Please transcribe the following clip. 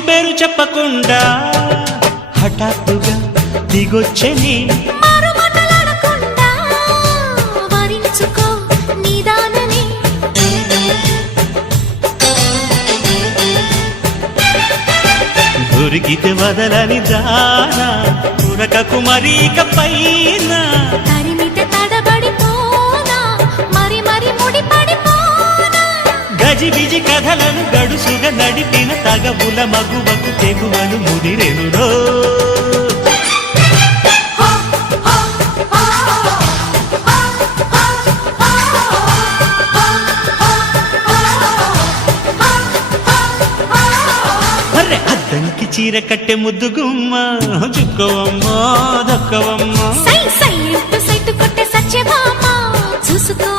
ఊరు పేరు చెప్పకుండా హఠాత్తుగా దిగొచ్చని దొరికితే వదలని దానా ఉరకకు మరీక పైన తరిమితే తడబడిపోనా మరి మరి ముడిపడిపోనా గజిబిజి కథలను గడుసుగా నడిపిన తగవుల మగువకు తెగువలు ముదిరెనురో అద్దంకి చీర కట్టె ముద్దుగుమ్మ చుక్కవమ్మ దక్కవమ్మ సై సై సైటు కొట్టే సత్యభామ చూసుకో